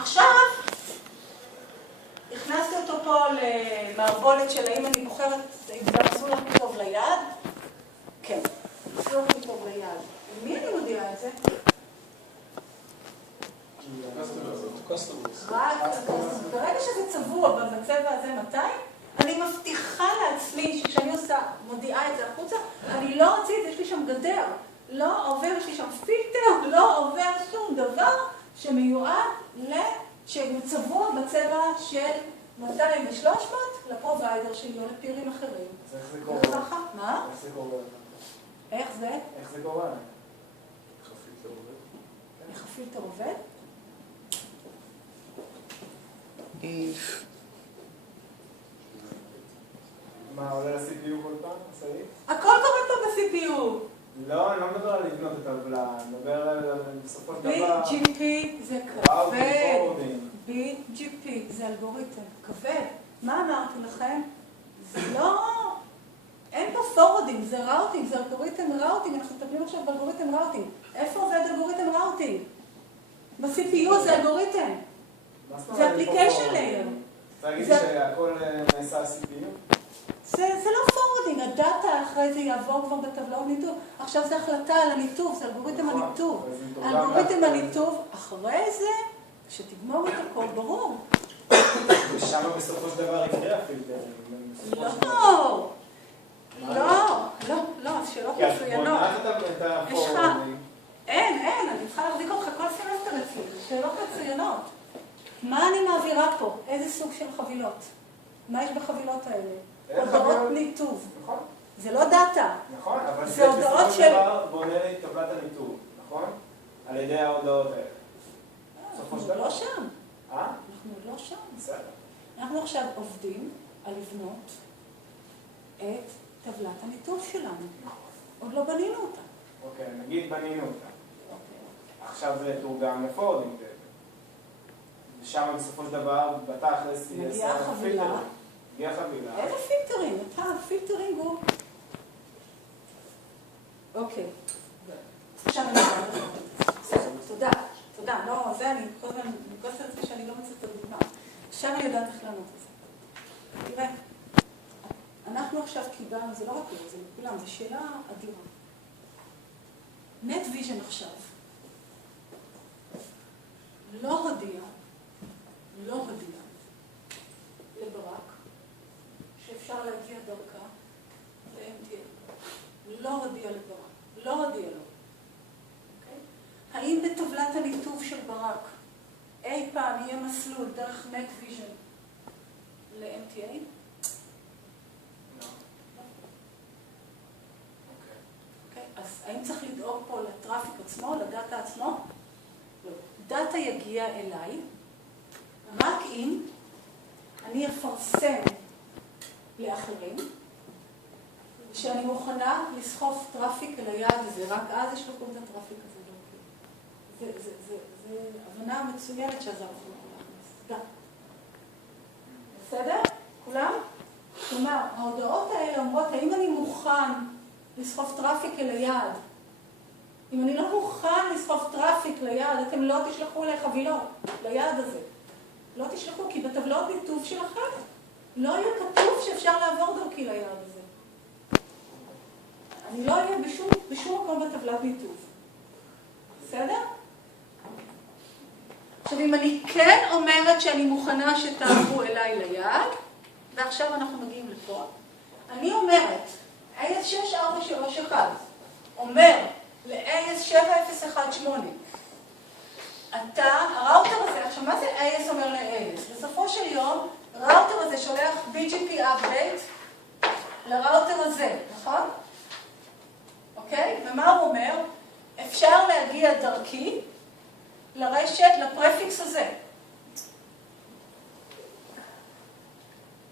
עכשיו, הכנסתי אותו פה למערבולת של האם אני בוחרת, זה המסלול הכי טוב ליד? כן, המסלול הכי טוב ליד. למי אני מודיעה את זה? רק ברגע שזה צבוע בצבע הזה 200, אני מבטיחה לעצמי שכשאני מודיעה את זה החוצה, אני לא אוציא את זה, יש לי שם גדר, לא עובר, יש לי שם פילטר, לא עובר שום דבר שמיועד שצבוע בצבע של 200 ו-300 לפרוביידר שלי או לפירים אחרים. אז איך זה קורה? מה? איך זה קורה? איך זה? איך זה קורה? איך הפילטר עובד? איך הפילטר עובד? מה, עולה ל-CPU כל פעם? סעיף? הכל קורה פה ב-CPU. לא, אני לא מדבר על לבנות את הטבלה, אני מדבר על בסופו של דבר... BGP זה כבד. BGP זה אלגוריתם כבד. מה אמרתי לכם? זה לא... אין פה פורורדינג, זה ראוטינג, זה אלגוריתם ראוטינג. אנחנו מטפלים עכשיו באלגוריתם ראוטינג. איפה עובד אלגוריתם ראוטינג? ב-CPU זה אלגוריתם. זה אפליקיישן לייר. אתה להגיד שהכל נעשה על CPU? זה לא פורורדינג, הדאטה אחרי זה יעבור כבר בטבלאות ניתוב. עכשיו זה החלטה על הניתוב, זה אלגוריתם הניתוב. אלגוריתם הניתוב, אחרי זה, שתגמור את הכל, ברור. ושם בסופו של דבר יקרה הפילטר. לא, שאלות מצוינות. יש לך, אין, אני צריכה להחזיק אותך כל סמסטר אצלי, שאלות מצוינות. מה אני מעבירה פה? איזה סוג של חבילות? מה יש בחבילות האלה? הודעות ניתוב. נכון. זה לא דאטה. נכון, אבל זה הודעות בסופו של דבר בונה לי טבלת הניתוב, נכון? על ידי ההודעות האלה. אנחנו לא שם. אנחנו לא שם. בסדר. אנחנו עכשיו עובדים על לבנות את טבלת הניתוב שלנו. עוד לא בנינו אותה. אוקיי, נגיד בנינו אותה. עכשיו זה תורגם לפורדינג. ושם בסופו של דבר, בתכלס, מגיעה חבילה. מגיעה חבילה. איזה פילטרים? הפילטרינג הוא... אוקיי. עכשיו אני יודעת. תודה. לא, זה אני כל הזמן מגוסת את זה שאני לא מצאת את הדוגמה. עכשיו אני יודעת איך לענות את זה. תראה, אנחנו עכשיו קיבלנו, זה לא רק לא, זה לכולם, זו שאלה אדירה. נט ויז'ן עכשיו לא הודיע לברק שאפשר להגיע דרכה ל-MTA. לא הודיע לברק, לא הודיע לו. האם בטבלת הניתוב של ברק אי פעם יהיה מסלול דרך נט ויז'ן ל-MTA? אז האם צריך לדאוג פה לטראפיק עצמו, לדאטה עצמו? לא. דאטה יגיע אליי, רק אם אני אפרסם לאחרים, שאני מוכנה לסחוף טראפיק אל היעד הזה, רק אז יש לכם את הטראפיק הזה. זה הבנה מצוינת שעזר לכם להכניס. תודה. בסדר? כולם? כלומר, ההודעות האלה אומרות, האם אני מוכן לסחוף טראפיק אל היעד? אם אני לא מוכן לסחוף טראפיק ליעד, אתם לא תשלחו אליי חבילות ליעד הזה. לא תשלחו, כי בטבלאות ניתוב שלכם לא יהיה כתוב שאפשר לעבור דרכי ליעד הזה. אני לא אהיה בשום מקום בטבלת ניתוב. בסדר? עכשיו, אם אני כן אומרת שאני מוכנה שתעברו אליי ליעד, ועכשיו אנחנו מגיעים לפה, אני אומרת, AS6431 אומר ל-AS7018, הראוטר הזה, עכשיו מה זה AS אומר ל-AS? בסופו של יום, הראוטר הזה שולח BGP update לראוטר הזה, נכון? אוקיי? ומה הוא אומר? אפשר להגיע דרכי לרשת, לפרפיקס הזה.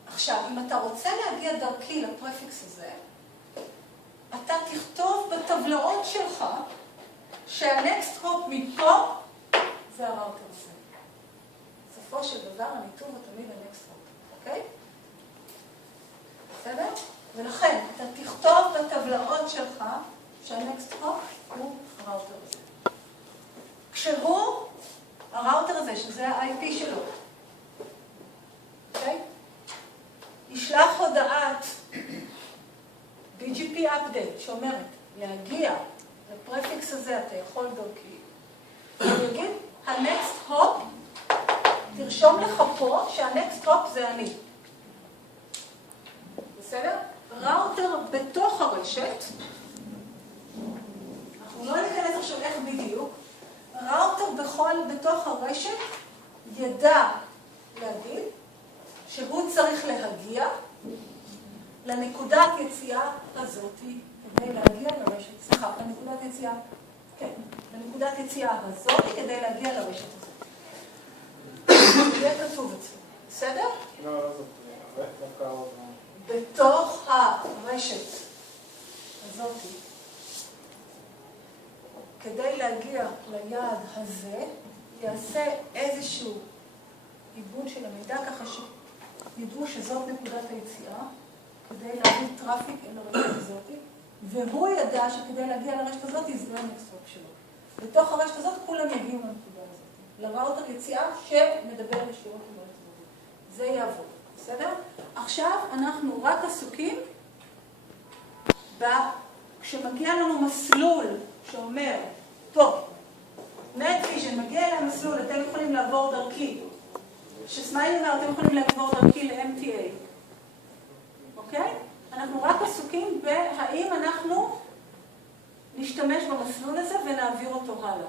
עכשיו, אם אתה רוצה להגיע דרכי לפרפיקס הזה, אתה תכתוב בטבלאות שלך שהנקסט הופ מפה זה הראוטר הזה. בסופו של דבר, הניתוב הוא תמיד הנקסט הופ, אוקיי? בסדר? ולכן, אתה תכתוב בטבלאות שלך שהנקסט הופ הוא הראוטר הזה. כשהוא הראוטר הזה, שזה ה-IP שלו, אוקיי? ישלח הודעת BGP update שאומרת, להגיע לפרפיקס הזה, אתה יכול דרכי. אני אגיד, ה-next hop, תרשום לך פה שה-next hop זה אני. בסדר? ראוטר בתוך הרשת, אנחנו לא ניכנס עכשיו איך בדיוק, ראוטר בתוך הרשת ידע להגיד שהוא צריך להגיע לנקודת יציאה הזאת כדי להגיע לרשת, סליחה, לנקודת יציאה, כן, לנקודת יציאה הזאת כדי להגיע לרשת הזאת. יהיה כתוב אצלו, בסדר? לא, לא זאת, דווקא עוד... בתוך הרשת הזאת, כדי להגיע ליעד הזה, יעשה איזשהו עיבוד של המידע, ככה שידעו שזאת נקודת היציאה, כדי להביא טראפיק אל הרשת הזאת, והוא ידע שכדי להגיע לרשת הזאת, זה לא הנקסטופ שלו. בתוך הרשת הזאת כולם יגיעו לנקודה הזאת. לראוטר יציאה שמדבר ישירות עם הרשת הזאת. זה יעבוד, בסדר? עכשיו אנחנו רק עסוקים כשמגיע לנו מסלול שאומר, טוב, NetVision מגיע אליי מסלול, אתם יכולים לעבור דרכי. שסמיילי אומר, אתם יכולים לעבור דרכי ל-MTA. אוקיי? אנחנו רק עסוקים בהאם אנחנו נשתמש במסלול הזה ונעביר אותו הלאה.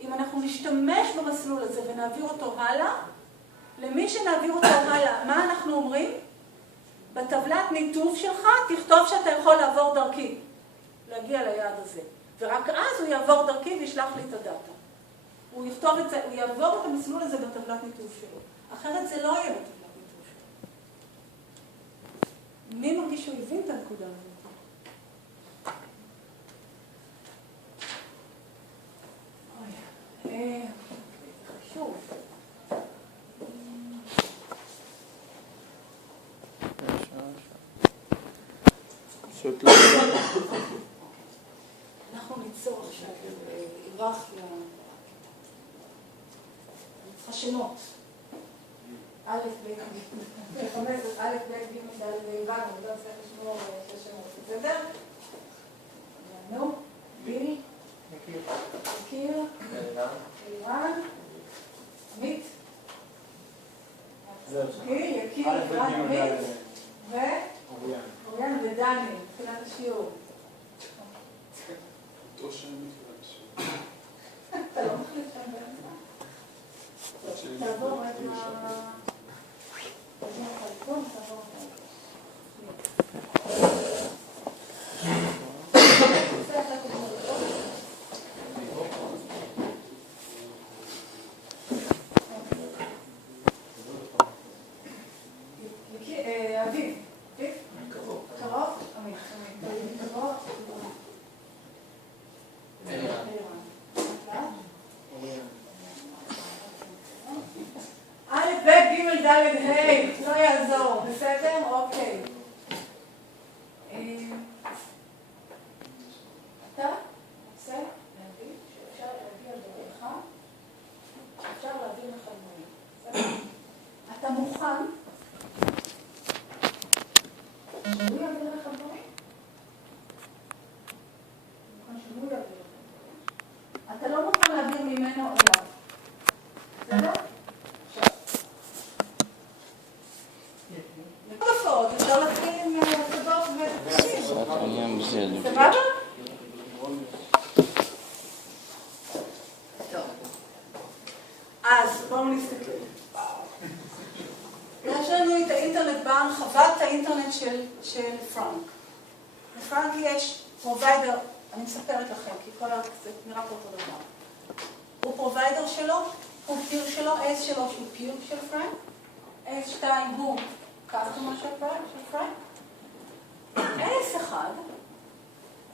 אם אנחנו נשתמש במסלול הזה ונעביר אותו הלאה, למי שנעביר אותו הלאה, מה אנחנו אומרים? בטבלת ניתוב שלך תכתוב שאתה יכול לעבור דרכי, להגיע ליעד הזה. ורק אז הוא יעבור דרכי וישלח לי את הדאטה. הוא יכתוב את זה, הוא יעבור את המסלול הזה בטבלת ניתוב שלו. אחרת זה לא יהיה בטבלת ניתוב שלו. מי מרגיש שהוא הבין את הנקודה הזאת? חשוב. אנחנו ניצור עכשיו היררכיה, חשנות. א', ב', ג', א', ב', ג', ד', ואיבן, אני לא עושה לשמור חשנות. בסדר? נו, ביל, יקיר, אירן, עמית, יקיר, אירן, עמית, אוריאן ודני, תחילת השיעור. אותו שם מתחילת השיעור. אתה לא מחליט שם באמצע? תעבור את תעבור אביב. קרוב? עמית. קרוב? א', ב', ג', ד', ה', לא יעזור, בסדר? אוקיי. אתה רוצה להבין שאפשר להגיע דרכך, שאפשר להבין לך דברים. בסדר? אתה מוכן שהוא יעביר לך דברים? מוכן שהוא יעביר לך דברים. אתה לא מוכן להעביר ממנו אליו. בסדר? בפעות, אפשר להתחיל עם תודות ותקשיב. סבבה? טוב. אז בואו נסתכל. יש לנו את האינטרנט בעם, חוות האינטרנט של פרנק. לפרנק יש פרוביידר, אני מספרת לכם, כי כל זה נראה פה אותו דבר. הוא פרוביידר שלו, הוא פיר שלו, S3 הוא פיר של פרנק, S2 הוא קסטומר של פרנק. S1,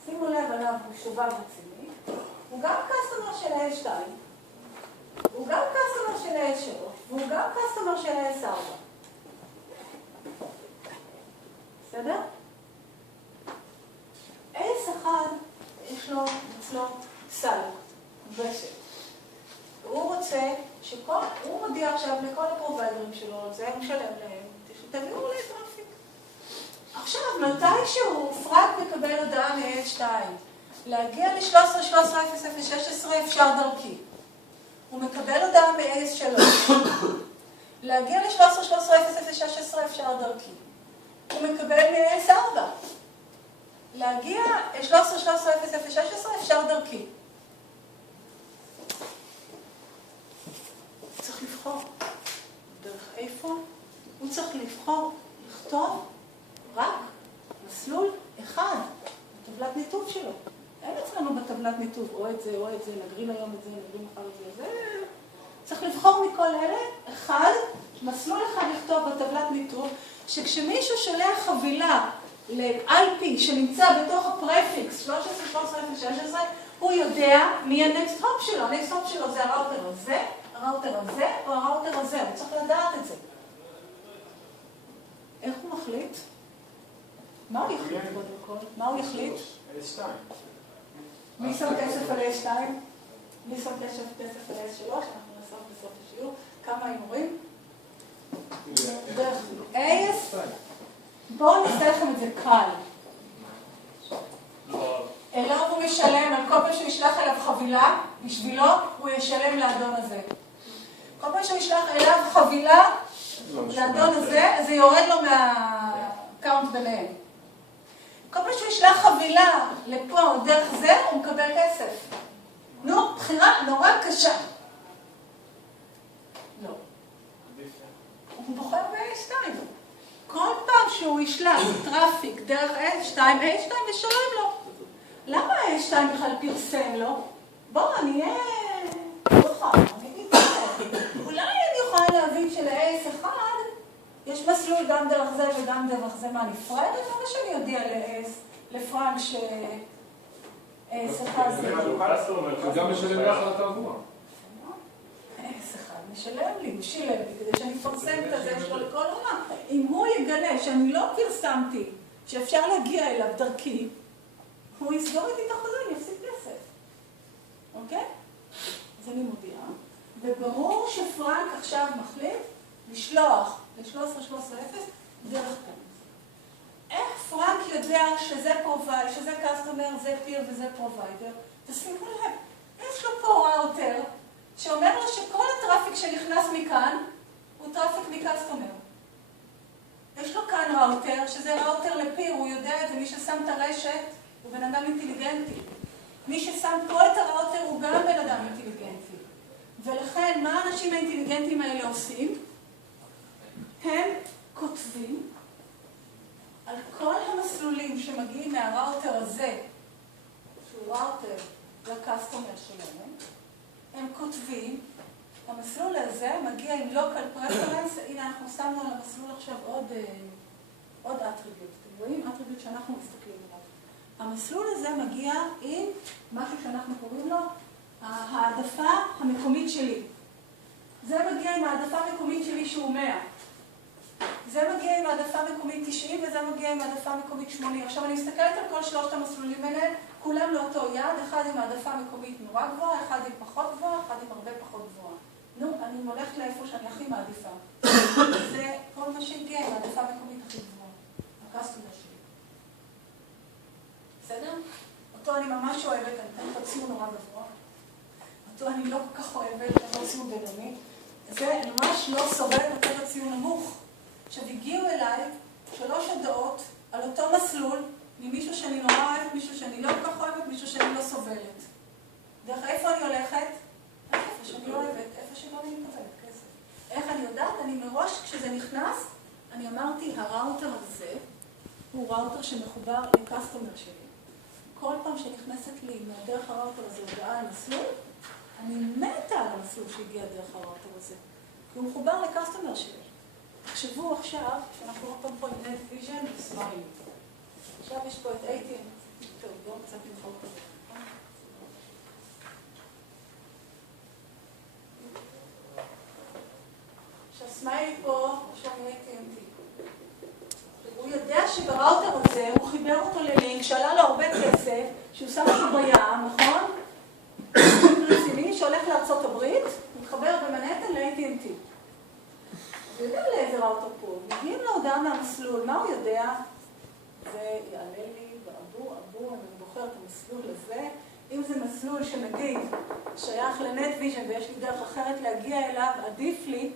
שימו לב עליו, הוא שובב רציני, הוא גם קסטומר של S2, הוא גם קסטומר של S3, והוא גם קסטומר של S4. בסדר? S1 יש לו אצלו סל, רשת. הוא מודיע עכשיו לכל הפרוביידרים שלו, זה הוא משלם להם, תביאו לי טראפיק. עכשיו, מתישהו פרנק מקבל הודעה מ-H2, להגיע ל-13-13-00-16 אפשר דרכי. הוא מקבל הודעה מ-AS3, להגיע ל-13-13-00-16 אפשר דרכי. הוא מקבל מ-AS4, להגיע ל-13-13-00-16 אפשר דרכי. צריך לבחור. דרך איפה? הוא צריך לבחור, לכתוב רק מסלול אחד בטבלת ניתוב שלו. אין אצלנו בטבלת ניתוב, או את זה, נגריל היום את זה, נגריל מחר את זה. צריך לבחור מכל אלה, מסלול אחד לכתוב בטבלת ניתוב, שכשמישהו שולח חבילה ל-IP שנמצא בתוך הפרפיקס 13-13-16, הוא יודע מי הנקסט הופ שלו. הנקסט הופ שלו זה הראוטר הזה, הראוטר הזה או הראוטר הזה. הוא צריך לדעת את זה. איך הוא מחליט? מה הוא יחליט קודם כל? מה הוא יחליט? S2. מי שם כסף על S2? מי שם כסף על S3? אנחנו נעשה בסוף השיעור. כמה הימורים? דרך AS. בואו נעשה לכם את זה קל. אליו הוא משלם, על כל פעם שהוא ישלח אליו חבילה, בשבילו הוא ישלם לאדון הזה. כל פעם שהוא ישלח אליו חבילה, לאדון הזה, זה יורד לו מהקאונט ביניהם. כל פעם שהוא ישלח חבילה לפה, דרך זה, הוא מקבל כסף. נו, בחירה נורא קשה. לא. הוא בוחר ב-A2. כל פעם שהוא ישלח טראפיק דרך A2 משלם לו. למה A2 בכלל פרסם לו? בואו, אני אהיה... אולי אני יכולה להבין של-AS1 יש מסלול גם דרך זה וגם דרך זה מהנפרדת, למה שאני יודיע לפרנק ש-AS1 זה... הוא גם משלם לך על התעבורה. AS1 משלם לי, הוא שילם לי, כדי שאני אפרסם את הזה שלו לכל עונה. אם הוא יגלה שאני לא פרסמתי, שאפשר להגיע אליו דרכי, הוא יסגור איתי את החוזה, אני אפסיק כסף. אוקיי? אז אני מודיעה. וברור שפרנק עכשיו מחליט לשלוח ל-13-13-0 דרך כאן. איך פרנק יודע שזה פרוביידר, שזה קסטומר, זה פיר וזה פרוביידר? תשימו לב, יש לו פה ראוטר שאומר לו שכל הטראפיק שנכנס מכאן הוא טראפיק מקסטומר. יש לו כאן ראוטר, שזה ראוטר לפיר, הוא יודע את זה, מי ששם את הרשת הוא בן אדם אינטליגנטי. מי ששם פה את הראוטר הוא גם בן אדם אינטליגנטי. ולכן, מה האנשים האינטליגנטים האלה עושים? הם כותבים על כל המסלולים שמגיעים מהראוטר הזה, שהוא ראוטר לקסטומר שלנו, הם כותבים, המסלול הזה מגיע עם local preference, הנה אנחנו שמנו על המסלול עכשיו עוד attribute. אתם רואים? attribute שאנחנו מסתכלים עליו. המסלול הזה מגיע עם משהו שאנחנו קוראים לו העדפה המקומית שלי. זה מגיע עם העדפה המקומית שלי שהוא 100. זה מגיע עם העדפה מקומית 90 וזה מגיע עם העדפה מקומית 80. עכשיו אני מסתכלת על כל שלושת המסלולים האלה, כולם לאותו יד, אחד עם העדפה מקומית נורא גבוהה, אחד עם פחות גבוהה, אחד עם הרבה פחות גבוהה. נו, אני הולכת לאיפה שאני הכי מעדיפה. זה כל מה שהגיע עם העדפה מקומית הכי גבוהה. הקסטומר שלי. בסדר? אותו אני ממש אוהבת, אני אתן ציון נורא גבוה. אותו אני לא כל כך אוהבת, אני לא ציון בינוני. זה ממש לא סובל לתת ציון נמוך. עכשיו הגיעו אליי 3 הודעות על אותו מסלול ממישהו שאני נורא אוהבת, מישהו שאני לא כל כך אוהבת, מישהו שאני לא סובלת. דרך איפה אני הולכת? איפה שאני אוהבת, איפה שלא אני מקבלת כסף. איך אני יודעת? אני מראש כשזה נכנס, אני אמרתי, הראוטר הזה הוא ראוטר שמחובר לקסטומר שלי. כל פעם שנכנסת לי מהדרך הראוטר הזה הודעה על מסלול, אני מתה על המסלול שהגיע דרך הראוטר הזה. כי הוא מחובר לקסטומר שלי. תחשבו עכשיו, שאנחנו לא פעם פה עם נט ויז'ן וסמייל. עכשיו יש פה את AT&T. טוב, בואו קצת נמחוק את זה. עכשיו סמייל פה, עכשיו AT&T. הוא יודע שבראוטר הזה הוא חיבר אותו ללינק שעלה לו הרבה כסף, שהוא שם אותו בים, נכון? רציני שהולך לארצות הברית, הוא מתחבר במנהטן AT&T. הוא יודע לאיזה ראוטר פה. מגיעים להודעה מהמסלול, מה הוא יודע? זה יעלה לי בעבור, אני בוחר את המסלול הזה. אם זה מסלול שנגיד שייך לנטוויז'ן ויש לי דרך אחרת להגיע אליו, עדיף לי,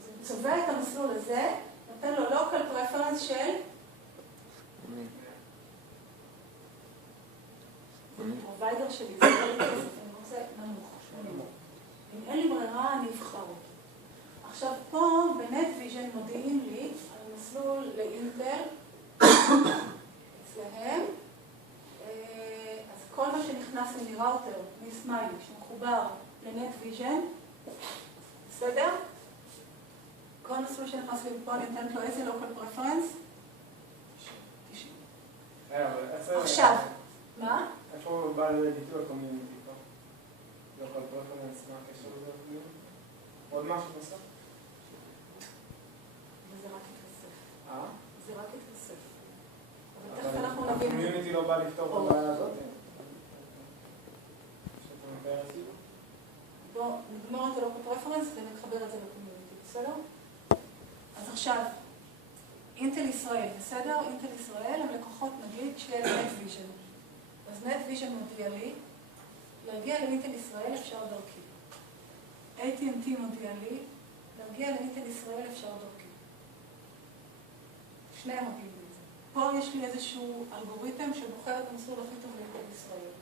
אז הוא צובע את המסלול הזה, נותן לו local preference של פרוביידר שלי, זה לא לי כסף, אני רוצה נמוך. אם אין לי ברירה, אני אבחר אותו. עכשיו פה בנטוויז'ן מודיעים לי על מסלול לאינטל, אצלהם, אז כל מה שנכנס לי מראוטר, מסמיילי, שמחובר לנטוויז'ן, בסדר? כל מסלול שנכנס לי פה, אני נותנת לו איזה local preference? 90. עכשיו, מה? איפה הוא בא לביטוי הקומיוניטי פה? local preference, מה הקשר לזה לקומיוניטי? עוד משהו בסוף? וזה רק יתווסף. אה? זה רק יתווסף. אבל תכף אנחנו נבין את זה. הקומיוניטי לא בא לפתור את הבעיה הזאת? שאתה מתאר אפילו? בואו נגמור את ה-local preference ונתחבר את זה לקומיוניטי, בסדר? אז עכשיו, אינטל ישראל, בסדר? אינטל ישראל הם לקוחות נגיד של נטוויז'ן. אז נטוויז'ן מודיע לי, להגיע לאינטל ישראל אפשר דרכי. AT&T מודיע לי, להגיע לאינטל ישראל אפשר דרכי. שניהם מודיעים לי את זה. פה יש לי איזשהו אלגוריתם שבוחר את המסלול הכי טוב לאינטל ישראל.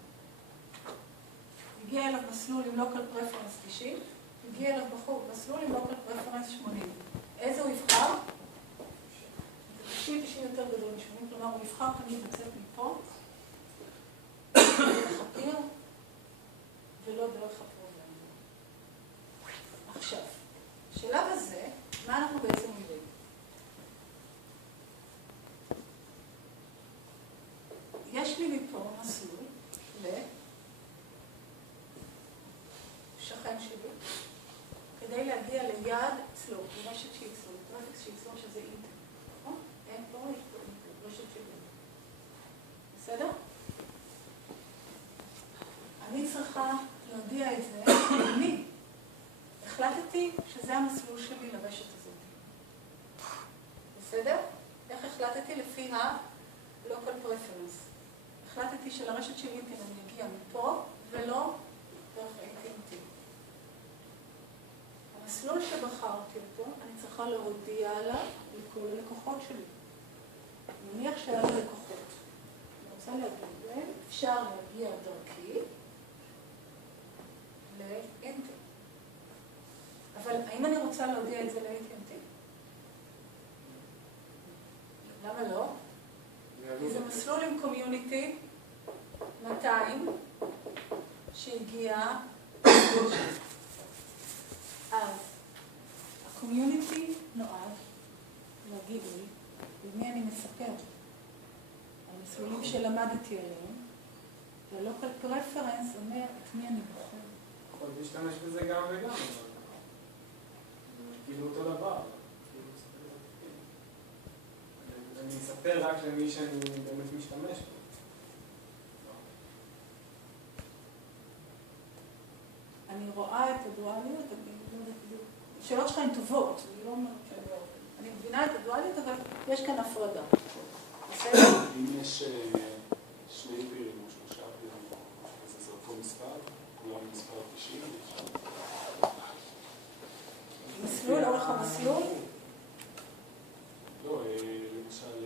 הגיע אליו מסלול עם local preference 90, הגיע אליו מסלול עם local preference 80. איזה הוא יבחר? 90 יותר גדול מ-80, כלומר הוא יבחר תמיד לצאת מפה, דרך הפיר, ולא דרך הפרוגרם. עכשיו, בשלב הזה, מה אנחנו בעצם אומרים? יש לי מפה מסלול לשכן שלי, כדי להגיע ליעד אצלו, לרשת שאצלו, לטרפיקס שאצלו שזה אינטל. נכון? אין פה, יש פה אינטל, רשת שלי. בסדר? אני צריכה להודיע את זה למי. החלטתי שזה המסלול שלי לרשת הזאת. בסדר? איך החלטתי? לפי ה-local preference. החלטתי שלרשת של אינטל אני אגיע מפה ולא דרך AT&T. המסלול שבחרתי אותו, אני צריכה להודיע עליו לכל הלקוחות שלי. נניח שהיה לי לקוחות. אני רוצה להגיד להם, אפשר להגיע דרכי לאינטל. אבל האם אני רוצה להודיע את זה ל-AT&T? למה לא? כי זה מסלול עם קומיוניטי 200 שהגיע. אז הקומיוניטי נועד להגיד לי למי אני מספר. המסלולים שלמדתי עליהם, ו-local preference אומר את מי אני בוחר. יכול להשתמש בזה גם וגם, אבל כאילו אותו דבר. אני אספר רק למי שאני באמת משתמש בו. אני רואה את הדואליות, השאלות שלך הן טובות, אני מבינה את הדואליות, אבל יש כאן הפרדה. בסדר? אם יש שני פירים או שלושה פירים, אז זה אותו מספר, כולם מספר 90. מסלול, אורך המסלול? לא, למשל,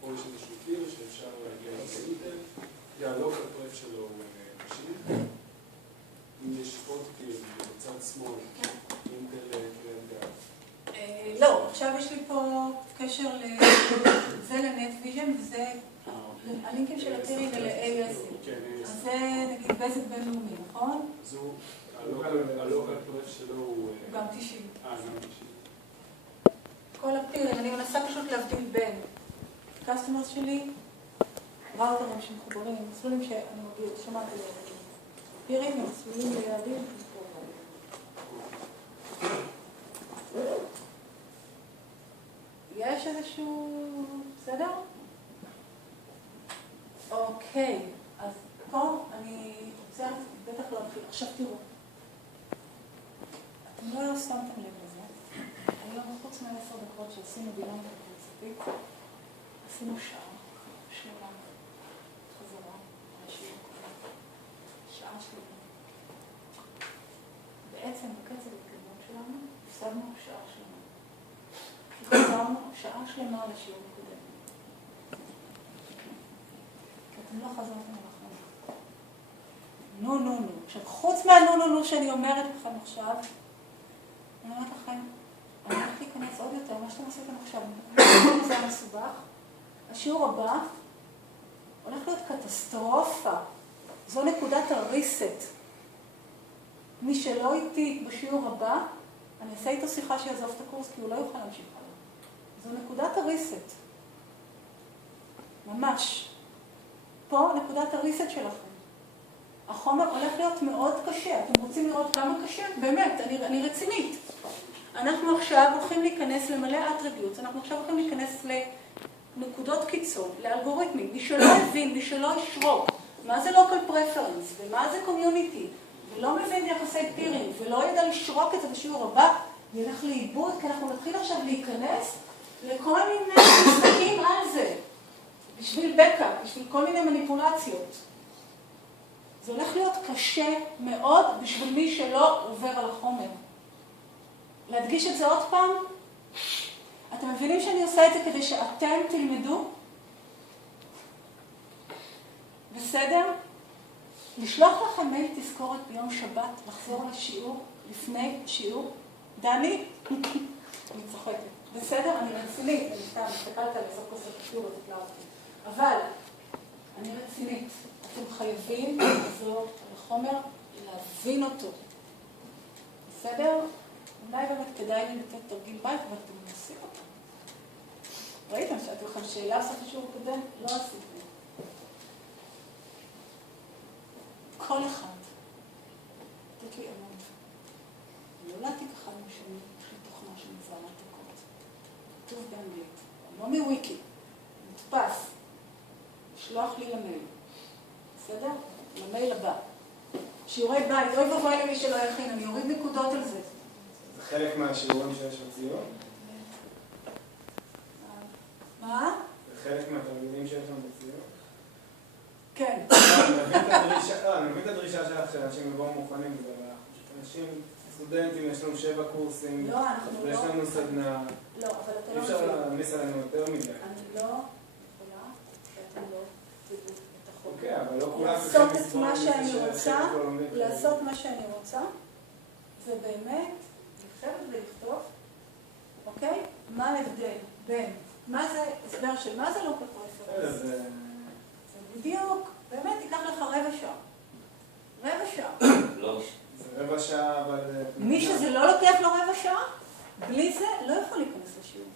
פה יש איזשהו פיר שאפשר להגיע לאינטל, והלוקל פרף שלו הוא 90. אם יש עוד פיר בצד שמאל, אינטל קרן גז. לא, עכשיו יש לי פה קשר זה לנטוויז'ן וזה הלינקים של הפירים ול-ASL. אז זה נגיד בזק בינלאומי, נכון? אז הוא, הלוקל פרף שלו הוא גם 90. גם 90. כל הפירים, אני מנסה פשוט להבדיל בין קסטומרס שלי, ראוטרים שמחוברים, מסלולים שאני מגיע, שמעתי ליעדים. פירים ומסלולים ליעדים. יש איזשהו... בסדר? אוקיי, אז פה אני רוצה בטח להתחיל. עכשיו תראו. אתם לא שמתם לב לזה. היום חוץ מ10 דקות שעשינו דינמיקה קבוצתית, עשינו שעה שלמה, חזרה, השיעור כזה, שעה שלמה. בעצם בקצב ההתקדמות שלנו, הפסדנו שעה שלמה. חזרנו שעה שלמה לשיעור הקודם. כי אתם לא חזרתם עליכם. נו, נו, נו. עכשיו, חוץ מהנו, נו, נו, שאני אומרת לכם עכשיו, אני אומרת לכם, אני הולכת להיכנס עוד יותר, מה שאתם עשיתם עכשיו, זה המסובך. השיעור הבא הולך להיות קטסטרופה. זו נקודת הריסט. מי שלא איתי בשיעור הבא, אני אעשה איתו שיחה שיעזוב את הקורס, כי הוא לא יוכל להמשיך הלאה. זו נקודת הריסט. ממש. פה נקודת הריסט שלכם. החומר הולך להיות מאוד קשה. אתם רוצים לראות כמה קשה? באמת, אני רצינית. אנחנו עכשיו הולכים להיכנס למלא אטריביוטס, אנחנו עכשיו הולכים להיכנס לנקודות קיצון, לאלגוריתמים. מי שלא הבין, מי שלא ישרוק, מה זה local preference ומה זה community, ולא מבין יחסי פירים, ולא ידע לשרוק את זה בשיעור הבא, ילך לאיבוד, כי אנחנו נתחיל עכשיו להיכנס לכל מיני משחקים על זה. בשביל בקאפ, בשביל כל מיני מניפולציות. זה הולך להיות קשה מאוד בשביל מי שלא עובר על החומר. להדגיש את זה עוד פעם? אתם מבינים שאני עושה את זה כדי שאתם תלמדו? בסדר? לשלוח לכם מייל תזכורת ביום שבת, לחזור לשיעור, לפני שיעור. דני? אני צוחקת. בסדר? אני רצינית. אני סתם, הסתכלת על הסוף כוסף השיעור, אז התלהבתי. אבל אני רצינית. אתם חייבים לעזור לחומר, להבין אותו. בסדר? אולי באמת כדאי לי לתת תרגיל בית, אבל אתם עושים אותו. ראיתם שאתם לכם שאלה בסוף השיעור קודם? לא עשיתם. כל אחד, תת לי אמון. נולדתי ככה משנים, יש לי תוכנה של מזהה מתקות. כתוב באנגלית, לא מוויקי, מודפס. שלוח לי למייל. בסדר? למייל הבא. שיעורי בית, אוי ואבוי למי שלא יכין, אני אוריד נקודות על זה. זה חלק מהשיעורים שיש בציון? מה? זה חלק מהתלמידים שיש לנו בציון? כן. אני מבין את הדרישה שלך שאנשים יבואו מוכנים בזה, אבל אנשים, סטודנטים, יש לנו 7 קורסים, ויש לנו סדנה. לא, אבל אתה לא אי אפשר להעמיס עלינו יותר מדי. אני לא יכולה שאתם לא תדעו את החוק. אוקיי, אבל לא כולם לעשות את מה שאני רוצה, לעשות מה שאני רוצה, זה באמת לשבת ולכתוב, אוקיי? מה ההבדל בין, מה זה הסבר של מה זה לא פרפרנס? זה בדיוק, באמת ייקח לך רבע שעה. רבע שעה. לא. זה רבע שעה, אבל... מי שזה לא לוקח לו רבע שעה, בלי זה לא יכול להיכנס לשיעור.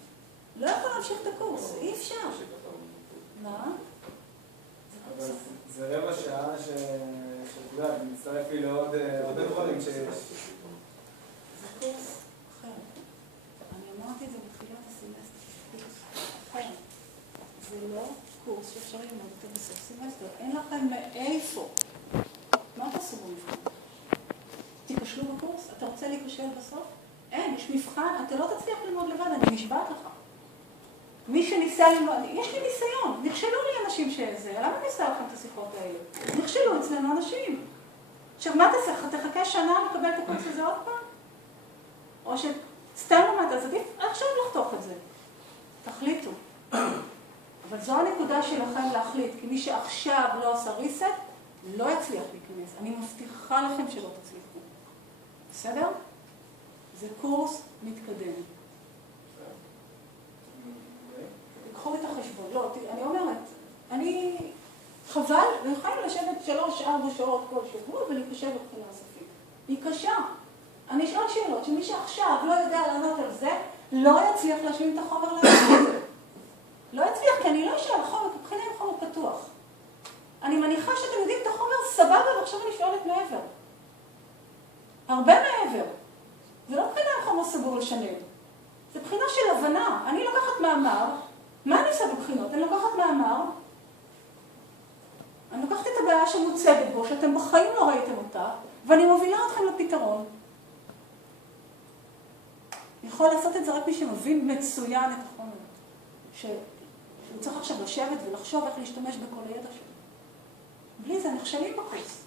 לא יכול להמשיך את הקורס, אי אפשר. מה? אבל זה רבע שעה שאת יודעת, מצטרף לי לעוד דברים שיש. זה קורס אחר. אני אמרתי את זה בתחילת הסמסטר. קורס אחר. זה לא קורס שאפשר ללמוד אותו בסוף סמסטר. אין לכם מאיפה. מה תעשו במבחן? תיכשלו בקורס? אתה רוצה להיכשל בסוף? אין, יש מבחן. אתה לא תצליח ללמוד לבד, אני נשבעת לך. מי שניסה ללמוד, יש לי ניסיון. נכשלו לי אנשים שזה. למה ניסה לכם את השיחות האלה? נכשלו אצלנו אנשים. עכשיו, מה תעשה? תחכה שנה לקבל את הקורס הזה עוד פעם? או שסתם למדת, אז עדיף עכשיו לחתוך את זה. תחליטו. אבל זו הנקודה שלכם להחליט, כי מי שעכשיו לא עושה ריסט, לא יצליח להיכנס. אני מבטיחה לכם שלא תצליחו. בסדר? זה קורס מתקדם. תקחו את החשבון. לא, אני אומרת, אני חבל, ויכולים לשבת 3-4 שעות כל שבוע ולהיקשב בבחינה הסופית. היא קשה. אני אשאל שאלות שמי שעכשיו לא יודע לענות על זה, לא יצליח להשלים את החומר לעשות. לא יצליח, כי אני לא אשאל חומר, כי בחינה עם חומר פתוח. אני מניחה שאתם יודעים את החומר סבבה, ועכשיו אני שואלת מעבר. הרבה מעבר. זה לא בחינה עם חומר סגור לשנים. זה בחינה של הבנה. אני לוקחת מאמר, מה אני עושה בבחינות? אני לוקחת מאמר, אני לוקחת את הבעיה שמוצגת בו, שאתם בחיים לא ראיתם אותה, ואני מובילה אתכם לפתרון. יכול לעשות את זה רק מי שמבין מצוין את החומר. שהוא צריך עכשיו לשבת ולחשוב איך להשתמש בכל הידע שלו. בלי זה נכשלים בקורס.